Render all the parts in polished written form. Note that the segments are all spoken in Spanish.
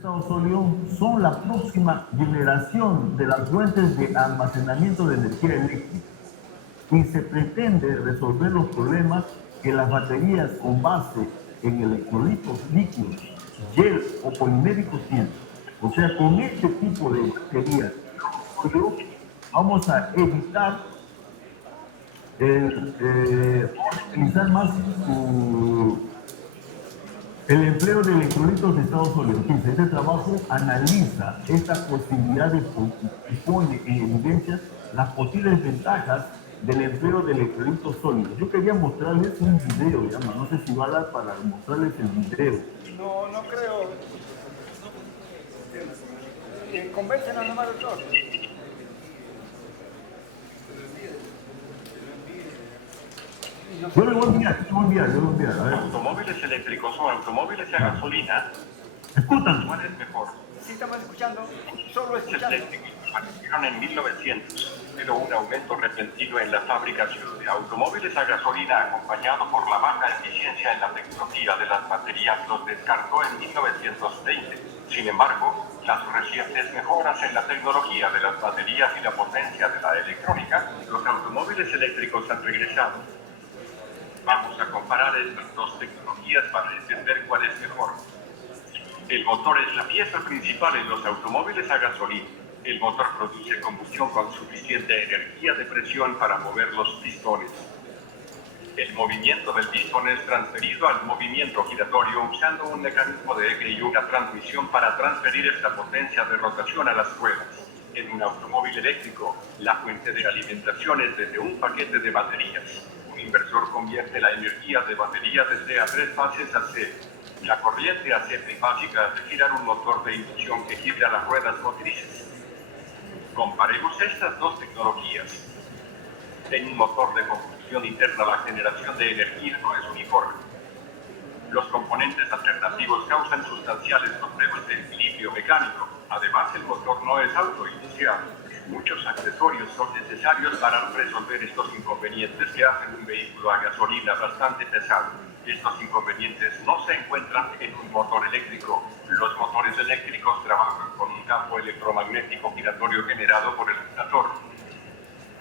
estado sólido son la próxima generación de las fuentes de almacenamiento de energía eléctrica y se pretende resolver los problemas que las baterías con base en electrolitos líquidos, gel o poliméricos tienen. O sea, con este tipo de baterías vamos a evitar vamos a utilizar más el empleo de electrolitos de estado sólido. Este trabajo analiza esta posibilidad y pone en evidencia las posibles ventajas del empleo de electrolitos sólidos. Yo quería mostrarles un video, no sé si va a dar para mostrarles el video. No, no creo. Convéncenos nomás, doctor. Yo le voy a enviar. A ver. Automóviles eléctricos o automóviles a gasolina. Escuchan. ¿Cuál es mejor? Sí, estamos escuchando. Solo escuchando. Eléctricos aparecieron en 1900, pero un aumento repentino en la fabricación de automóviles a gasolina acompañado por la baja eficiencia en la tecnología de las baterías los descartó en 1920. Sin embargo, las recientes mejoras en la tecnología de las baterías y la potencia de la electrónica, los automóviles eléctricos han regresado. Vamos a comparar estas dos tecnologías para entender cuál es mejor. El motor es la pieza principal en los automóviles a gasolina. El motor produce combustión con suficiente energía de presión para mover los pistones. El movimiento del pistón es transferido al movimiento giratorio usando un mecanismo de eje y una transmisión para transferir esta potencia de rotación a las ruedas. En un automóvil eléctrico, la fuente de alimentación es desde un paquete de baterías. Un inversor convierte la energía de batería desde a tres fases a C. La corriente AC trifásica hace girar un motor de inducción que gira las ruedas motrices. Comparemos estas dos tecnologías. En un motor de combustión interna la generación de energía no es uniforme. Los componentes alternativos causan sustanciales problemas de equilibrio mecánico. Además, el motor no es autoiniciado. Muchos accesorios son necesarios para resolver estos inconvenientes que hacen un vehículo a gasolina bastante pesado. Estos inconvenientes no se encuentran en un motor eléctrico. Los motores eléctricos trabajan con un campo electromagnético giratorio generado por el rotor.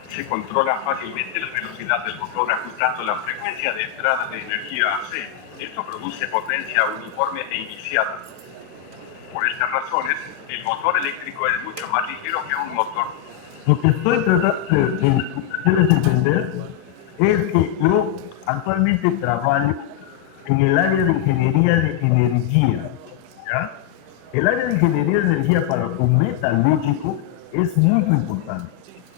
Se controla fácilmente la velocidad del motor ajustando la frecuencia de entrada de energía AC. Esto produce potencia uniforme e iniciada. Por estas razones, el motor eléctrico es mucho más ligero que un motor. Lo que estoy tratando de entender es que yo actualmente trabajo en el área de ingeniería de energía. ¿Ya? El área de ingeniería de energía para un metalúrgico es muy importante,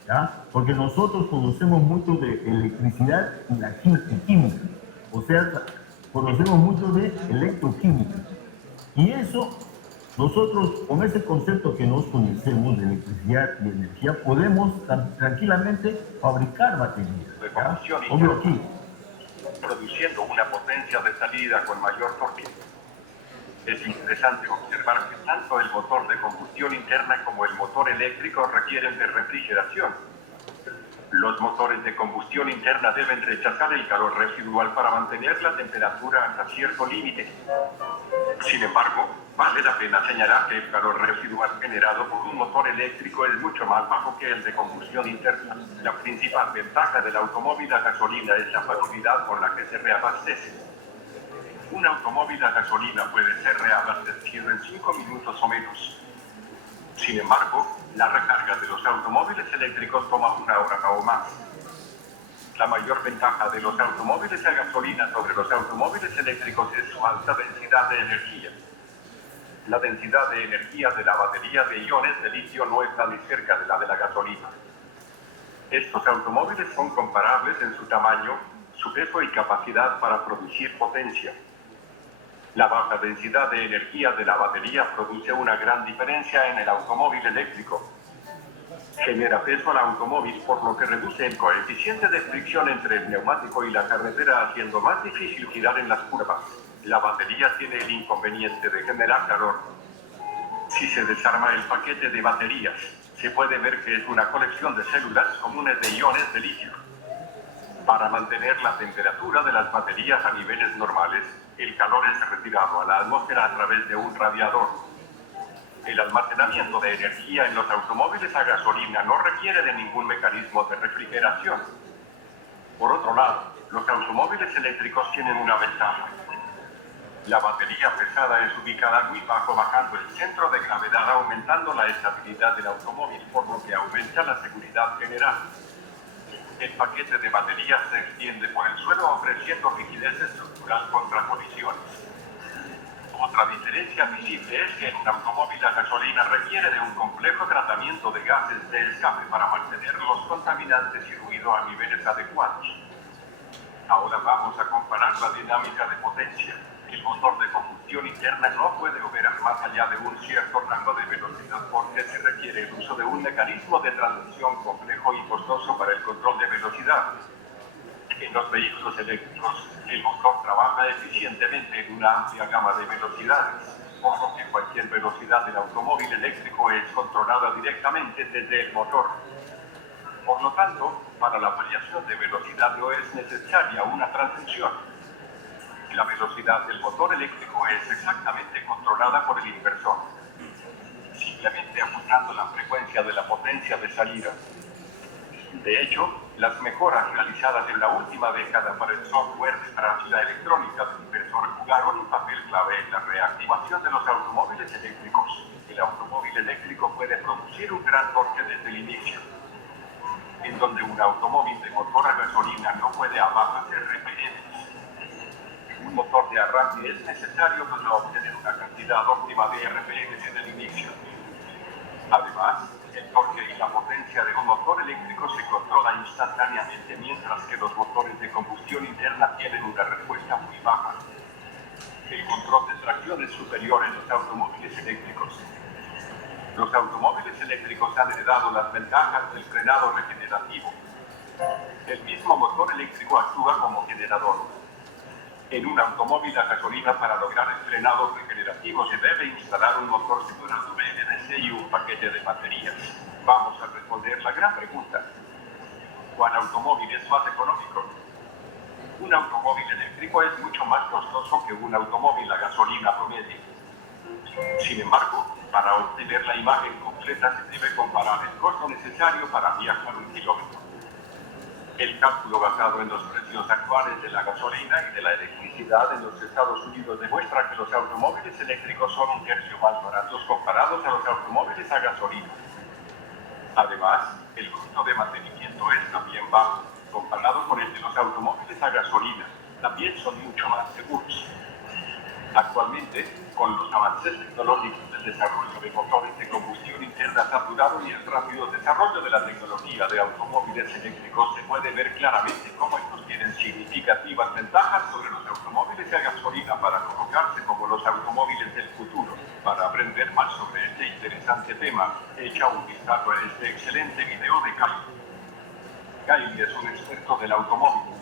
¿ya? Porque nosotros conocemos mucho de electricidad y la química, o sea, conocemos mucho de electroquímica. Y eso, nosotros con ese concepto que nos conocemos de electricidad y energía, podemos tranquilamente fabricar baterías. De combustión Obvio aquí. Produciendo una potencia de salida con mayor torque. Es interesante observar que tanto el motor de combustión interna como el motor eléctrico requieren de refrigeración. Los motores de combustión interna deben rechazar el calor residual para mantener la temperatura hasta cierto límite. Sin embargo, vale la pena señalar que el calor residual generado por un motor eléctrico es mucho más bajo que el de combustión interna. La principal ventaja del automóvil a gasolina es la facilidad con la que se reabastece. Un automóvil a gasolina puede ser reabastecido en 5 minutos o menos. Sin embargo, la recarga de los automóviles eléctricos toma 1 hora o más. La mayor ventaja de los automóviles a gasolina sobre los automóviles eléctricos es su alta densidad de energía. La densidad de energía de la batería de iones de litio no está ni cerca de la gasolina. Estos automóviles son comparables en su tamaño, su peso y capacidad para producir potencia. La baja densidad de energía de la batería produce una gran diferencia en el automóvil eléctrico. Genera peso al automóvil, por lo que reduce el coeficiente de fricción entre el neumático y la carretera, haciendo más difícil girar en las curvas. La batería tiene el inconveniente de generar calor. Si se desarma el paquete de baterías, se puede ver que es una colección de células comunes de iones de litio. Para mantener la temperatura de las baterías a niveles normales, el calor es retirado a la atmósfera a través de un radiador. El almacenamiento de energía en los automóviles a gasolina no requiere de ningún mecanismo de refrigeración. Por otro lado, los automóviles eléctricos tienen una ventaja. La batería pesada es ubicada muy bajo, bajando el centro de gravedad, aumentando la estabilidad del automóvil, por lo que aumenta la seguridad general. El paquete de baterías se extiende por el suelo, ofreciendo rigidez estructural contra colisiones. Otra diferencia visible es que un automóvil a gasolina requiere de un complejo tratamiento de gases de escape para mantener los contaminantes y ruido a niveles adecuados. Ahora vamos a comparar la dinámica de potencia. El motor de combustión interna no puede operar más allá de un cierto rango de velocidad porque se requiere el uso de un mecanismo de transmisión complejo y costoso para el control de velocidad. En los vehículos eléctricos, el motor trabaja eficientemente en una amplia gama de velocidades, por lo que cualquier velocidad del automóvil eléctrico es controlada directamente desde el motor. Por lo tanto, para la variación de velocidad no es necesaria una transmisión. La velocidad del motor eléctrico es exactamente controlada por el inversor, simplemente ajustando la frecuencia de la potencia de salida. De hecho, las mejoras realizadas en la última década para el software de parásica electrónica del inversor jugaron un papel clave en la reactivación de los automóviles eléctricos. El automóvil eléctrico puede producir un gran torque desde el inicio, en donde un automóvil de motor a gasolina no puede a bajas RPM. Un motor de arranque es necesario para obtener una cantidad óptima de RPM en el inicio. Además, el torque y la potencia de un motor eléctrico se controla instantáneamente, mientras que los motores de combustión interna tienen una respuesta muy baja. El control de tracción es superior en los automóviles eléctricos. Los automóviles eléctricos han heredado las ventajas del frenado regenerativo. El mismo motor eléctrico actúa como generador. En un automóvil a gasolina, para lograr el frenado regenerativo se debe instalar un motor separado BMS y un paquete de baterías. Vamos a responder la gran pregunta: ¿cuál automóvil es más económico? Un automóvil eléctrico es mucho más costoso que un automóvil a gasolina promedio. Sin embargo, para obtener la imagen completa se debe comparar el costo necesario para viajar 1 kilómetro. El cálculo basado en los precios actuales de la gasolina y de la electricidad en los Estados Unidos demuestra que los automóviles eléctricos son 1/3 más baratos comparados a los automóviles a gasolina. Además, el costo de mantenimiento es también bajo, comparado con el de los automóviles a gasolina. También son mucho más seguros. Actualmente, con los avances tecnológicos del desarrollo de motores de combustión interna saturado y el rápido desarrollo de la tecnología de automóviles eléctricos, se puede ver claramente cómo estos tienen significativas ventajas sobre los automóviles a gasolina para colocarse como los automóviles del futuro. Para aprender más sobre este interesante tema, echa un vistazo a este excelente video de Kyle. Kyle es un experto del automóvil.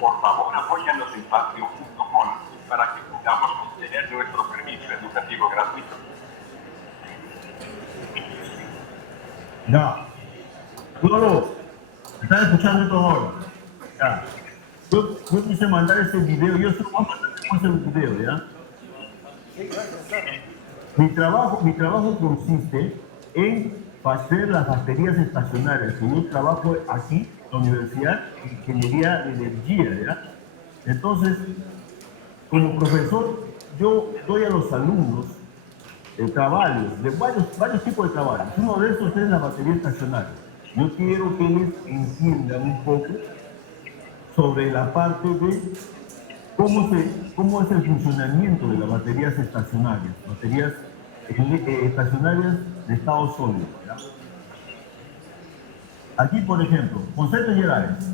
Por favor, apóyanos en patreon.com para que podamos obtener nuestro servicio educativo gratuito. Ya. Luego, ¿están escuchando todo ahora? Ya. Yo quise mandar ese video, yo solo voy a mandar después el video, ¿ya? Sí, gracias, claro. Mi trabajo consiste en hacer las baterías estacionarias. Yo trabajo aquí, en la Universidad de Ingeniería de Energía, ¿ya? Entonces, como profesor, yo doy a los alumnos trabajos, de varios tipos de trabajos. Uno de esos es la batería estacionaria. Yo quiero que ellos entiendan un poco sobre la parte de cómo es el funcionamiento de las baterías estacionarias, estacionarias de estado sólido, ¿ya? Aquí, por ejemplo, conceptos generales.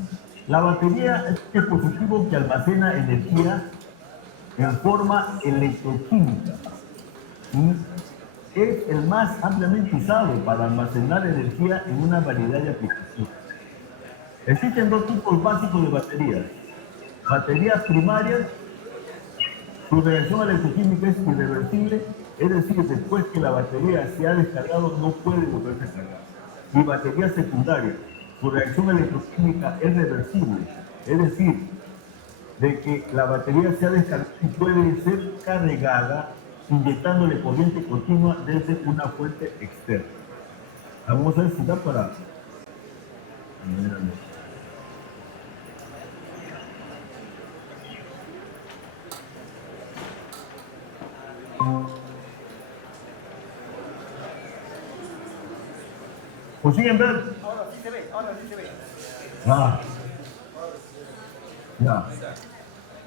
La batería es un dispositivo que almacena energía en forma electroquímica y es el más ampliamente usado para almacenar energía en una variedad de aplicaciones. Existen 2 tipos básicos de baterías. Baterías primarias, su reacción electroquímica es irreversible, es decir, después que la batería se ha descargado no puede volverse a cargar. Y baterías secundarias, su reacción electroquímica es reversible, es decir, de que la batería se ha descargado y puede ser cargada inyectándole corriente continua desde una fuente externa. Vamos a ver si da para... ¿Consiguen ver? Ahora sí se ve, ahora sí se ve. Ah. Ya.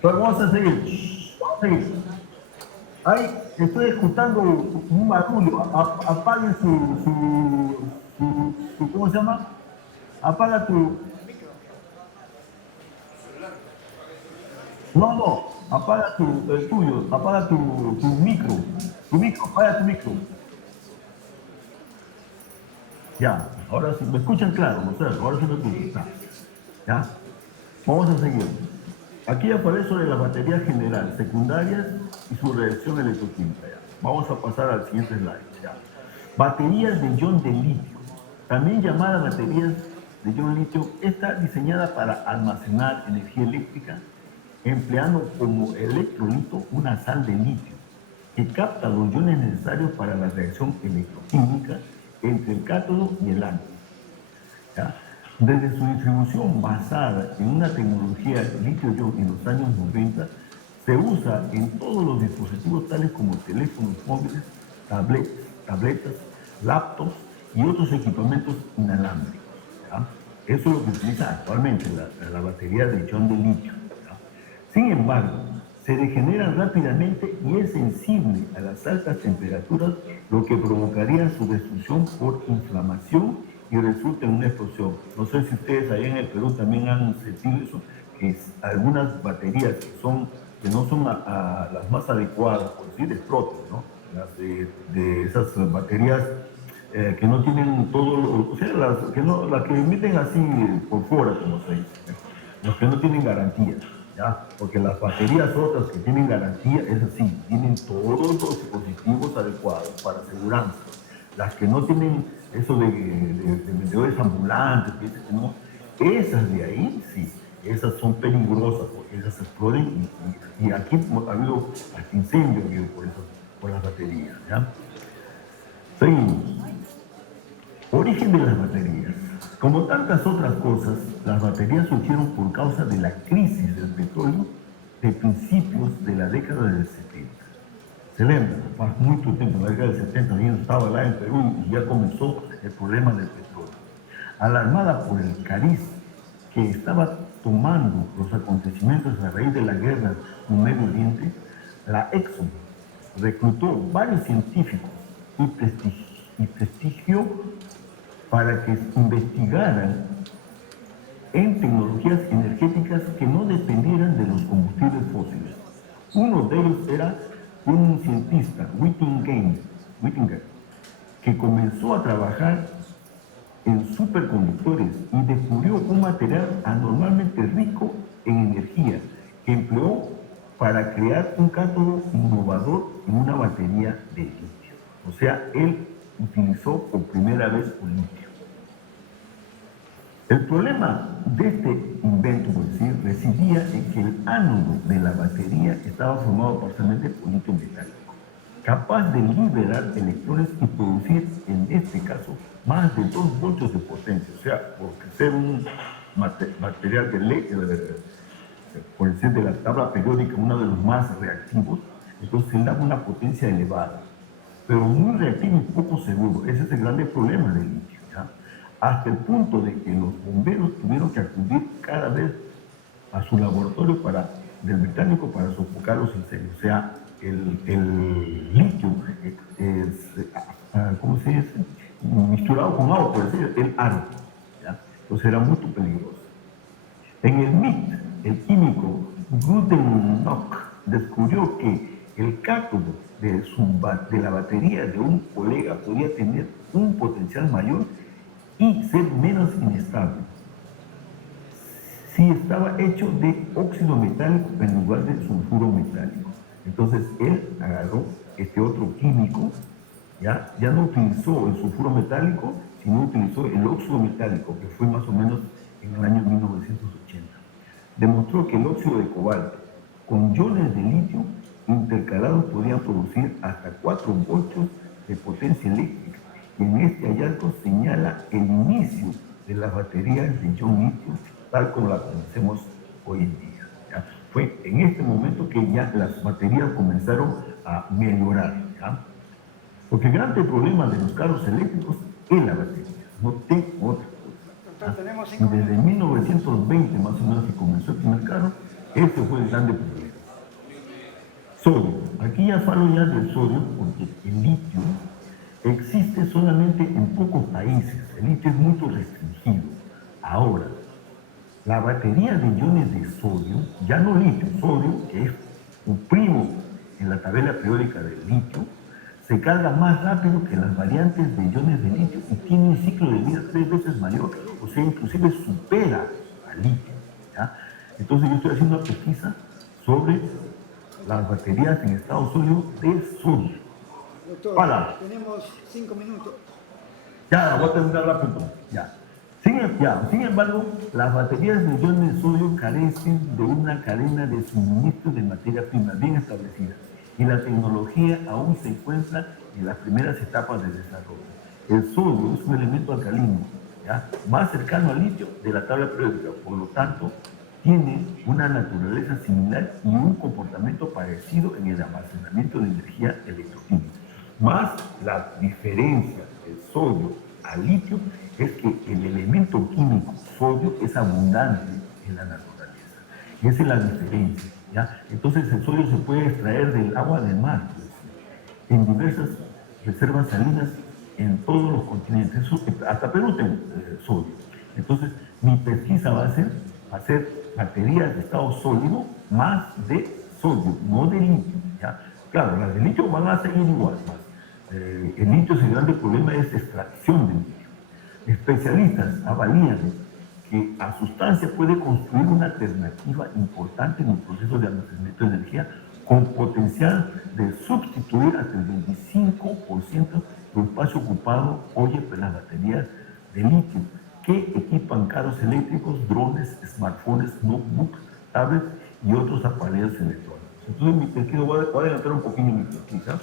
Pues vamos a seguir. Vamos a seguir. Ahí estoy escuchando un marullo. Apague su, ¿cómo se llama? Apaga tu... No, apaga el tuyo, apaga tu micro. Apaga tu micro. Ya, ahora sí, me escuchan claro, ¿no? Ahora sí me escuchan. Ya, vamos a seguir. Aquí aparece sobre las baterías generales, secundarias y su reacción electroquímica. Ya. Vamos a pasar al siguiente slide. Ya. Baterías de ion de litio, también llamada baterías de ion litio, está diseñada para almacenar energía eléctrica empleando como electrolito una sal de litio que capta los iones necesarios para la reacción electroquímica entre el cátodo y el ánodo. ¿Ya? Desde su distribución basada en una tecnología litio-ion en los años 90, se usa en todos los dispositivos tales como teléfonos móviles, tabletas, laptops y otros equipamientos inalámbricos. ¿Ya? Eso es lo que utiliza actualmente la batería de ion de litio. ¿Ya? Sin embargo, se degenera rápidamente y es sensible a las altas temperaturas, lo que provocaría su destrucción por inflamación y resulta en una explosión. No sé si ustedes allá en el Perú también han sentido eso, que algunas baterías que no son las más adecuadas, por decir, explotan, ¿no? Las de esas baterías que no tienen todo, o sea, las que emiten así por fuera, como se dice, ¿no? Los que no tienen garantía. ¿Ya? Porque las baterías otras que tienen garantía es así, tienen todos los dispositivos adecuados para aseguranza. Las que no tienen eso de vendedores ambulantes, ¿no? Esas de ahí sí, esas son peligrosas porque esas exploden y aquí ha habido incendios por las baterías. ¿Ya? Seguimos. Origen de las baterías. Como tantas otras cosas, las baterías surgieron por causa de la crisis del petróleo de principios de la década del 70. Se lembra, hace mucho tiempo, en la década del 70, yo estaba allá en Perú y ya comenzó el problema del petróleo. Alarmada por el cariz que estaba tomando los acontecimientos a raíz de la guerra en Medio Oriente, la Exxon reclutó varios científicos y prestigió para que investigaran en tecnologías energéticas que no dependieran de los combustibles fósiles. Uno de ellos era un cientista, Whittinger, que comenzó a trabajar en superconductores y descubrió un material anormalmente rico en energía que empleó para crear un cátodo innovador en una batería de litio. O sea, él utilizó por primera vez el litio. El problema de este invento, por decir, residía en que el ánodo de la batería estaba formado parcialmente por litio metálico, capaz de liberar electrones y producir, en este caso, más de 2 voltios de potencia. O sea, por ser un material por decir, de la tabla periódica, uno de los más reactivos, entonces él daba una potencia elevada, pero muy reactivo y poco seguro. Ese es el gran problema del litio, ¿ya? Hasta el punto de que los bomberos tuvieron que acudir cada vez a su laboratorio del británico para sofocar los incendios. O sea, el litio ¿cómo se dice? Misturado con agua, por decir, el arde, ¿ya? Entonces era muy peligroso. En el MIT, el químico Goodenough descubrió que el cátodo de la batería de un colega podía tener un potencial mayor y ser menos inestable si estaba hecho de óxido metálico en lugar de sulfuro metálico. Entonces él agarró este otro químico, ya no utilizó el sulfuro metálico, sino utilizó el óxido metálico, que fue más o menos en el año 1980. Demostró que el óxido de cobalto con iones de litio intercalados podían producir hasta 4 voltios de potencia eléctrica. Y en este hallazgo señala el inicio de las baterías de ion-litio tal como las conocemos hoy en día. ¿Ya? Fue en este momento que ya las baterías comenzaron a mejorar. ¿Ya? Porque el gran problema de los carros eléctricos es la batería, no tengo otra cosa. Doctor, tenemos Y 5 desde minutos. 1920 más o menos que comenzó el primer carro, ese fue el grande problema. Sodio. Aquí ya falo ya del sodio porque el litio existe solamente en pocos países. El litio es muy restringido. Ahora, la batería de iones de sodio, ya no litio, sodio, que es un primo en la tabla periódica del litio, se carga más rápido que las variantes de iones de litio y tiene un ciclo de vida 3 veces mayor, o sea, inclusive supera al litio. ¿Ya? Entonces yo estoy haciendo una pesquisa sobre las baterías en estado sólido de sodio. Doctor, Hola. tenemos 5 minutos. Ya, voy a terminar rápido. Ya. Sin embargo, las baterías de iones de sodio carecen de una cadena de suministro de materia prima bien establecida y la tecnología aún se encuentra en las primeras etapas de desarrollo. El sodio es un elemento alcalino, ¿ya? Más cercano al litio de la tabla periódica, por lo tanto, tiene una naturaleza similar y un comportamiento parecido en el almacenamiento de energía electroquímica. Más la diferencia del sodio al litio es que el elemento químico sodio es abundante en la naturaleza. Y esa es la diferencia. ¿Ya? Entonces el sodio se puede extraer del agua del mar, pues, en diversas reservas salinas en todos los continentes. Hasta Perú tiene sodio. Entonces mi pesquisa va a ser hacer baterías de estado sólido más de sodio, no de litio. ¿Ya? Claro, las de litio van a seguir igual. El litio, el grande problema es extracción de litio. Especialistas avalían que a sustancia puede construir una alternativa importante en el proceso de almacenamiento de energía con potencial de sustituir hasta el 25% del espacio ocupado hoy por las baterías de litio que equipan carros eléctricos, drones, smartphones, notebooks, tablets y otros aparatos electrónicos. Entonces mi pesquisa, voy a adelantar un poquito mi pesquisa,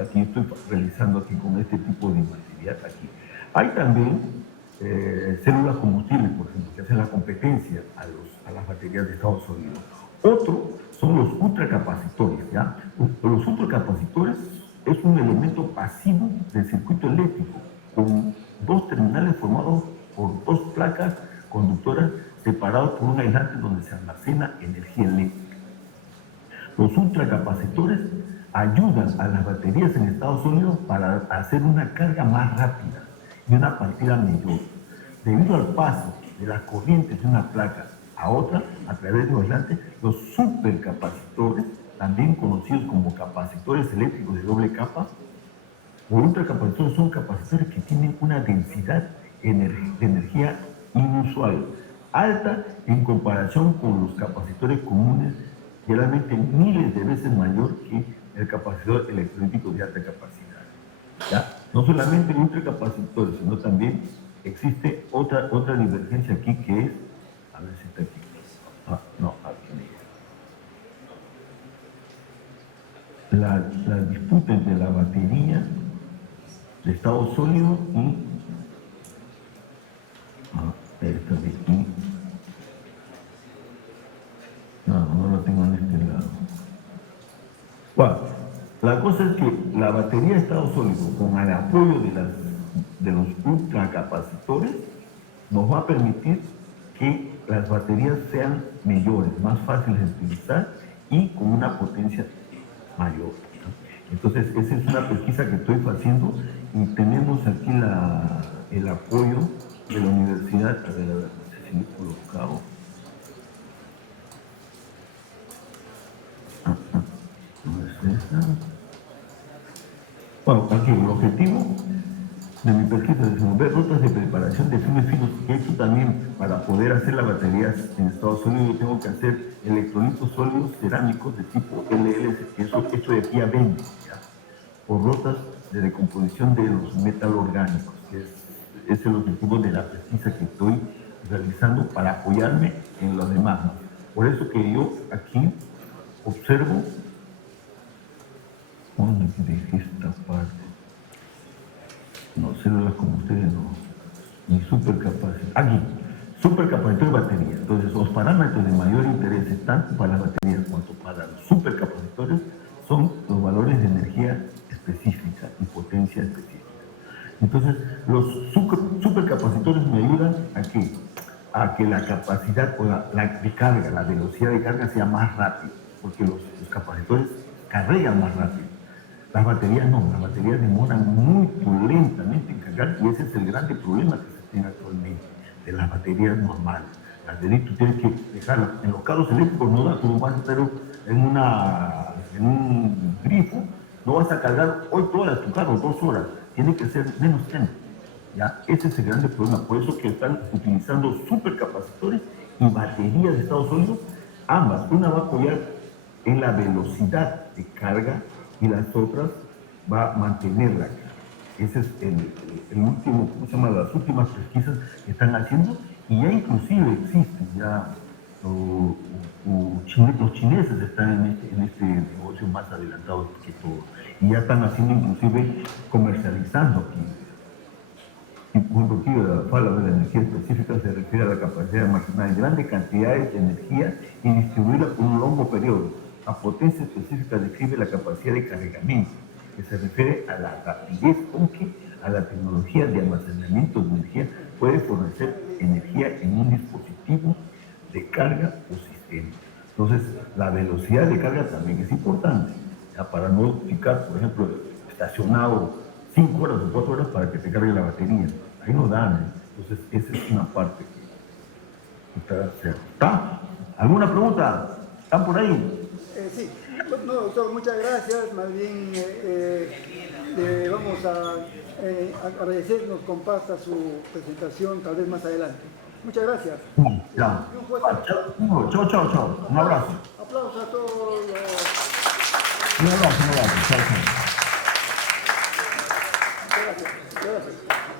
aquí estoy realizando aquí con este tipo de material aquí. Hay también células combustibles, por ejemplo, que hacen la competencia a las baterías de estado sólido. Otro son los ultracapacitores, ¿ya? Los ultracapacitores es un elemento pasivo del circuito eléctrico con 2 terminales formados por 2 placas conductoras separados por un aislante donde se almacena energía eléctrica. Los ultracapacitores ayudan a las baterías en estado sólido para hacer una carga más rápida y una partida mayor. Debido al paso de las corrientes de una placa a otra a través de un aislante, los supercapacitores, también conocidos como capacitores eléctricos de doble capa, o ultracapacitores, son capacitores que tienen una densidad de energía inusual, alta en comparación con los capacitores comunes, generalmente miles de veces mayor que el capacitor electrolítico de alta capacidad. ¿Ya? No solamente en ultracapacitores, sino también existe otra divergencia aquí que es, a ver si está aquí. La disputa entre la batería de estado sólido y esta de aquí. No lo tengo en este lado. Bueno, la cosa es que la batería de estado sólido, con el apoyo de los ultracapacitores, nos va a permitir que las baterías sean mejores, más fáciles de utilizar y con una potencia mayor. ¿No? Entonces, esa es una pesquisa que estoy haciendo y tenemos aquí el apoyo de la universidad. A ver, no sé si lo he colocado. No es esa. Bueno, aquí el objetivo de mi pesquisa es desenvolver rutas de preparación de fines finos, que he hecho también para poder hacer las baterías en estado sólido. Yo tengo que hacer electrolitos sólidos cerámicos de tipo LLC, que eso hecho de aquí a 20, ¿ya? Por rutas de decomposición de los metalorgánicos, que es el objetivo de la pesquisa que estoy realizando para apoyarme en los demás, ¿no? Por eso que yo aquí observo ¿Dónde que dejé esta parte? No, células como ustedes no. Ni supercapacitor. Aquí, supercapacitor y batería. Entonces, los parámetros de mayor interés, tanto para las baterías cuanto para los supercapacitores, son los valores de energía específica y potencia específica. Entonces, los supercapacitores me ayudan a que la capacidad o de carga, la velocidad de carga sea más rápida, porque los capacitores cargan más rápido. Las baterías no, las baterías demoran muy lentamente en cargar y ese es el grande problema que se tiene actualmente de las baterías normales. Las de litio tienes que dejarlas. En los carros eléctricos no da, tú lo vas a hacer en un grifo, no vas a cargar 8 horas tu carro, 2 horas, tiene que ser menos tiempo. ¿Ya? Ese es el grande problema, por eso que están utilizando supercapacitores y baterías de estado sólido, ambas. Una va a apoyar en la velocidad de carga y las otras va a mantener la carga. Ese es el último, ¿cómo se llama? Las últimas pesquisas que están haciendo y ya inclusive existen, ya los chineses están en este negocio más adelantados que todo y ya están haciendo inclusive comercializando aquí. Y cuando aquí fala de la energía específica se refiere a la capacidad de almacenar grandes cantidades de energía y distribuirla por un largo periodo. La potencia específica describe la capacidad de cargamento, que se refiere a la rapidez con que a la tecnología de almacenamiento de energía puede fornecer energía en un dispositivo de carga o sistema. Entonces, la velocidad de carga también es importante, ¿ya? Para no ficar, por ejemplo, estacionado 5 horas o 4 horas para que te cargue la batería. Ahí no dan, ¿eh? Entonces, esa es una parte que está cerca. ¿Está? ¿Alguna pregunta? ¿Están por ahí? Sí, no, doctor, muchas gracias. Más bien le vamos a agradecer que nos comparta su presentación tal vez más adelante. Muchas gracias. Ya. Chao, chao, chao. Un abrazo. Aplausos a todos los... Un abrazo. Chao, chao. Gracias.